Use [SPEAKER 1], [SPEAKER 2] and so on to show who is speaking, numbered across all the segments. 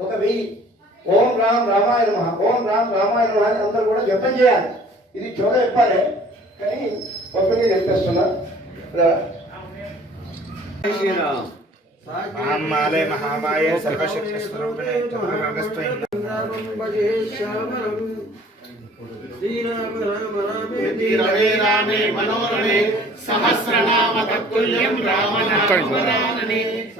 [SPEAKER 1] ఒక వెయ్యి. ఓం రామ్ రామాయణ ఓం రామ్ రామాయణ అందరూ కూడా జపం చేయాలి. ఇది చోద చెప్పాలి కానీ ఒక్కనే చెప్పేస్తున్నా. ఇలా.
[SPEAKER 2] మహామాలే మహామాయ సర్వశక్తి స్వరూపిణే చతుర్గస్త్వై
[SPEAKER 3] రమే రామే మనోరమే సహస్రనామ తత్తుల్యం రామనామరాననే
[SPEAKER 1] జై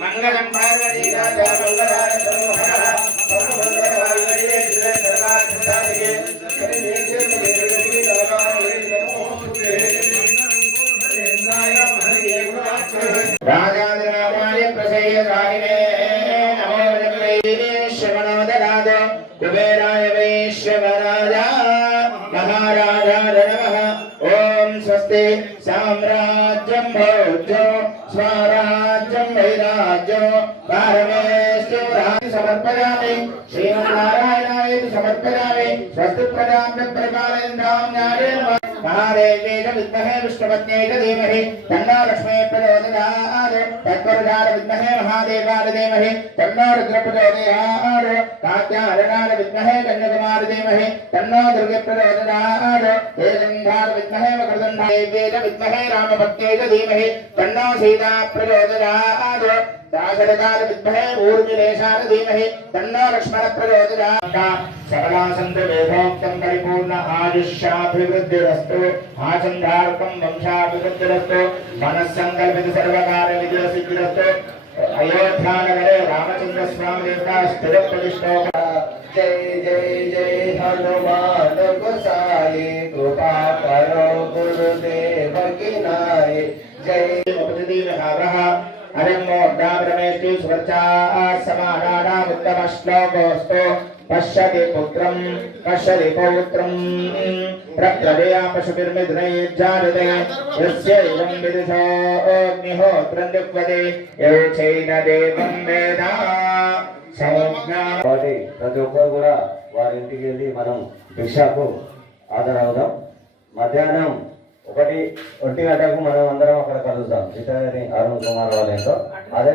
[SPEAKER 2] मंगलम पार्वती राजा मंगलाय मनोहरा स्वस्ति साम्राज्यं भोज्यो स्वराज्यं वैराज्यो पारमेश्वराय समर्पयामि श्रीमन्नारायणाय समर्पयामि स्वस्ति प्रजाम्य परिपालयन्तां न्यायेन महादेवेन विद्महे विष्णुपत्न्यै च धीमहि तन्ना लक्ष्मी प्रचोदयात् तत्पुरुषाय विद्महे महादेवाय धीमहि तन्नो रुद्र प्रचोदयात् कात्यायनाय विद्महे कन्याकुमारी धीमहि तन्नो दुर्गे प्रचोदयात् तेजन्धाय विद्महे वक्रतुण्डाय च विद्महे रामभक्त्यै धीमहि तन्नो सीता प्रचोदयात् दाशरथाय विद्महे ऊर्मिलेशाय धीमहि तन्नो लक्ष्मण प्रचोदयात् सकला वंशाभिवृद्धिरस्तु मनस्सङ्कल्पित ಸಿಕ್ಕಿರುತ್ತೆ ಅಯೋಧ್ಯ
[SPEAKER 1] ನಗರೆ ರಾಮಚಂದ್ರ ಸ್ವಾಮಿ ದೇವರ ಸ್ಥಿರ ಪ್ರತಿಷ್ಠೆ ಜೈ ಜೈ ಜೈ ಹನುಮಾನ ಗುಸಾಯಿ
[SPEAKER 2] ಕೃಪಾ ಕರೋ ಗುರುದೇವ ಕಿನಾಯಿ ಜೈ ಉಪದಿದೀನಭಾವಃ ಅನಂಗೋ ಜ್ಞಾನಮೇತಿ ಸುವರ್ಚಾ ಸಮಾನಾನಾಮ್ ಉತ್ತಮ ಶ್ಲೋಕೋಸ್ತು పశ్యతి పుత్రం పశ్యతి పౌత్రం ప్రక్రయా పశుభిర్మిధునైర్జానుదే యస్య
[SPEAKER 4] ఇవం ప్రతి ఒక్కరు కూడా వారి ఇంటికి వెళ్ళి మనం భిక్షకు ఆదరవుదాం మధ్యాహ్నం ఒకటి ఒంటి గంటకు మనం అందరం అక్కడ కలుద్దాం. సీతారాని అరుణ్ కుమార్ వాళ్ళ అదే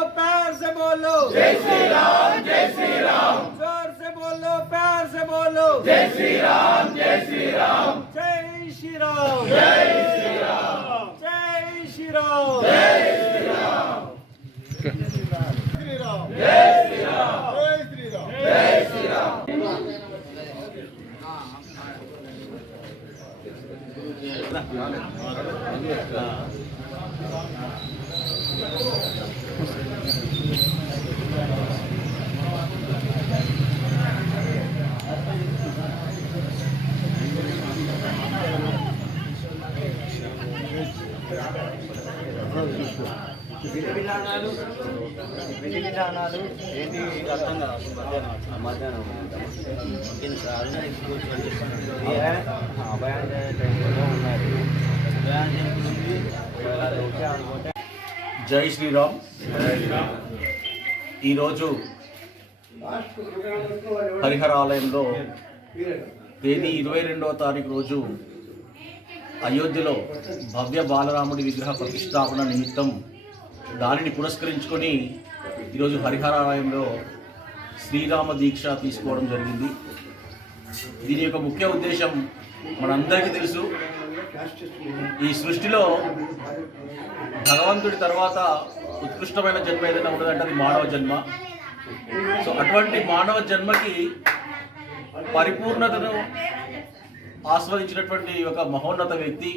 [SPEAKER 5] प्यार से बोलो जय श्री राम जय श्री राम जोर से बोलो प्यार से बोलो जय श्री राम जय श्री राम जय श्री राम जय श्री राम जय श्री राम जय
[SPEAKER 1] శ్రీరామ్ జై శ్రీరామ్ జై శ్రీరామ్.
[SPEAKER 6] జై శ్రీరామ్. ఈరోజు హరిహర ఆలయంలో తేదీ ఇరవై రెండవ తారీఖు రోజు అయోధ్యలో భవ్య బాలరాముడి విగ్రహ ప్రతిష్టాపన నిమిత్తం దానిని పురస్కరించుకొని ఈరోజు హరిహరాలయంలో శ్రీరామ దీక్ష తీసుకోవడం జరిగింది. దీని యొక్క ముఖ్య ఉద్దేశం మనందరికీ తెలుసు. ఈ సృష్టిలో భగవంతుడి తర్వాత ఉత్కృష్టమైన జన్మ ఏదైనా ఉన్నదంటే అది మానవ జన్మ. సో అటువంటి మానవ జన్మకి పరిపూర్ణతను ఆస్వాదించినటువంటి ఒక మహోన్నత వ్యక్తి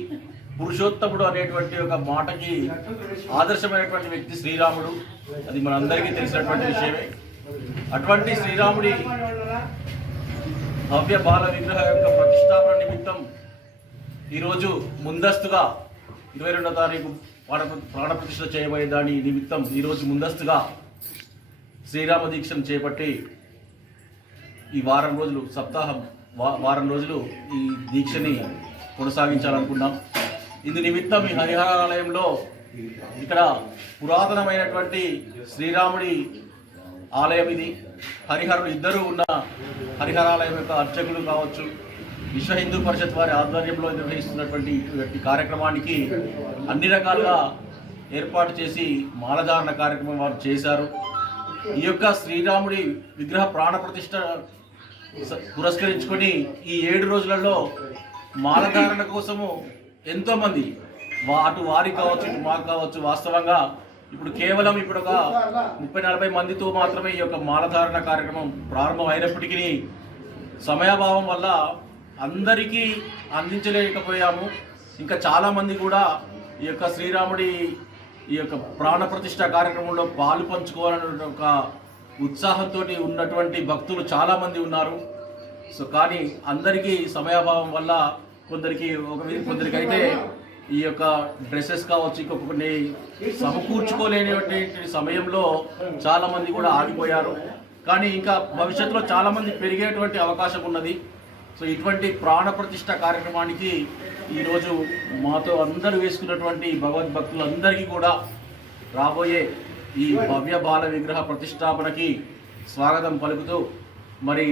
[SPEAKER 6] పురుషోత్తముడు అనేటువంటి ఒక మాటకి ఆదర్శమైనటువంటి వ్యక్తి శ్రీరాముడు. అది మనందరికీ తెలిసినటువంటి విషయమే. అటువంటి శ్రీరాముడి భవ్య బాల విగ్రహ యొక్క ప్రతిష్టాపన నిమిత్తం ఈరోజు ముందస్తుగా ఇరవై రెండో తారీఖు ప్రాణ ప్రాణప్రతిష్ఠ చేయబోయే దాని నిమిత్తం ఈరోజు ముందస్తుగా శ్రీరామ దీక్షను చేపట్టి ఈ వారం రోజులు సప్తాహం వా- వారం రోజులు ఈ దీక్షని కొనసాగించాలనుకున్నాం. ఇందు నిమిత్తం ఈ హరిహరాలయంలో ఇక్కడ పురాతనమైనటువంటి శ్రీరాముడి ఆలయం ఇది. హరిహరులు ఇద్దరు ఉన్న హరిహరాలయం యొక్క అర్చకులు కావచ్చు. విశ్వ హిందూ పరిషత్ వారి ఆధ్వర్యంలో నిర్వహిస్తున్నటువంటి ఇటువంటి కార్యక్రమానికి అన్ని రకాలుగా ఏర్పాటు చేసి మాలధారణ కార్యక్రమం వారు చేశారు. ఈ యొక్క శ్రీరాముడి విగ్రహ ప్రాణప్రతిష్ఠ పురస్కరించుకొని ఈ ఏడు రోజులలో మాలధారణ కోసము ఎంతోమంది. అటు వారికి కావచ్చు ఇటు మాకు కావచ్చు వాస్తవంగా ఇప్పుడు కేవలం ఇప్పుడు ఒక ముప్పై నలభై మందితో మాత్రమే ఈ యొక్క మాలధారణ కార్యక్రమం ప్రారంభం అయినప్పటికీ సమయాభావం వల్ల అందరికీ అందించలేకపోయాము. ఇంకా చాలామంది కూడా ఈ యొక్క శ్రీరాముడి ఈ యొక్క ప్రాణప్రతిష్ట కార్యక్రమంలో పాలు పంచుకోవాలనే ఒక ఉత్సాహంతో ఉన్నటువంటి భక్తులు చాలామంది ఉన్నారు. సో కానీ అందరికీ సమయాభావం వల్ల కొందరికి ఒక కొందరికి కొందరికైతే ఈ యొక్క డ్రెస్సెస్ కావచ్చు ఇంకొక కొన్ని సమకూర్చుకోలేనటువంటి సమయంలో చాలా మంది కూడా ఆగిపోయారు. కానీ ఇంకా భవిష్యత్తులో చాలా మంది పెరిగేటువంటి అవకాశం ఉన్నది. సో ఇటువంటి ప్రాణప్రతిష్ట కార్యక్రమానికి ఈరోజు మాతో అందరూ వేసుకున్నటువంటి భగవద్భక్తులందరికీ కూడా రాబోయే ఈ భవ్య బాల విగ్రహ ప్రతిష్టాపనకి స్వాగతం పలుకుతూ మరి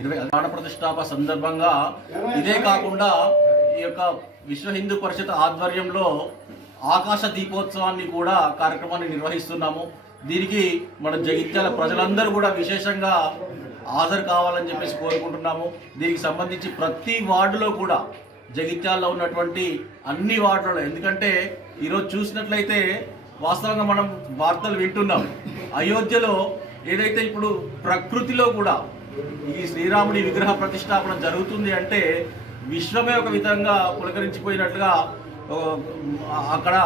[SPEAKER 6] ఇరవై ప్రాణ ప్రతిష్టాప సందర్భంగా ఇదే కాకుండా ఈ యొక్క విశ్వ హిందూ పరిషత్ ఆధ్వర్యంలో ఆకాశ దీపోత్సవాన్ని కూడా కార్యక్రమాన్ని నిర్వహిస్తున్నాము. దీనికి మన జగిత్యాల ప్రజలందరూ కూడా విశేషంగా హాజరు కావాలని చెప్పేసి కోరుకుంటున్నాము. దీనికి సంబంధించి ప్రతి వార్డులో కూడా జగిత్యాలలో ఉన్నటువంటి అన్ని వార్డులలో ఎందుకంటే ఈరోజు చూసినట్లయితే వాస్తవంగా మనం వార్తలు వింటున్నాం. అయోధ్యలో ఏదైతే ఇప్పుడు ప్రకృతిలో కూడా ఈ శ్రీరాముడి విగ్రహ ప్రతిష్టాపన జరుగుతుంది అంటే విశ్వమే ఒక విధంగా పులకరించిపోయినట్లుగా అక్కడ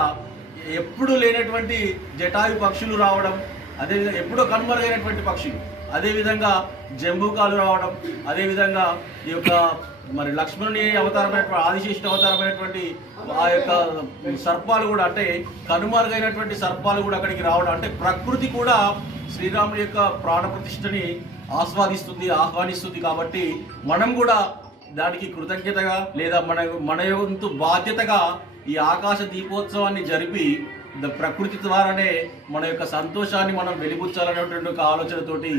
[SPEAKER 6] ఎప్పుడు లేనటువంటి జటాయు పక్షులు రావడం అదేవిధంగా ఎప్పుడో కనుమరుగైనటువంటి పక్షులు అదేవిధంగా జంబూకాలు రావడం అదేవిధంగా ఈ యొక్క మరి లక్ష్మణుని అవతారమైనటువంటి ఆదిశేషుని అవతారమైనటువంటి ఆ యొక్క సర్పాలు కూడా అంటే కనుమరుగైనటువంటి సర్పాలు కూడా అక్కడికి రావడం అంటే ప్రకృతి కూడా శ్రీరాముడి యొక్క ప్రాణ ప్రతిష్టని ఆస్వాదిస్తుంది ఆహ్వానిస్తుంది కాబట్టి మనం కూడా దానికి కృతజ్ఞతగా లేదా మన మన వంతు బాధ్యతగా ఈ ఆకాశ దీపోత్సవాన్ని జరిపి ప్రకృతి ద్వారానే మన యొక్క సంతోషాన్ని మనం వెలిబుచ్చాలనేటువంటి ఒక ఆలోచనతోటి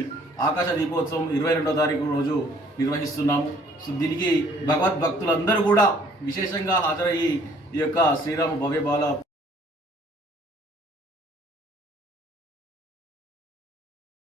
[SPEAKER 6] ఆకాశ దీపోత్సవం ఇరవై రెండో తారీఖు రోజు నిర్వహిస్తున్నాము. సో దీనికి భగవద్ భక్తులందరూ కూడా విశేషంగా హాజరయ్యి ఈ యొక్క శ్రీరామ భవ్య బాల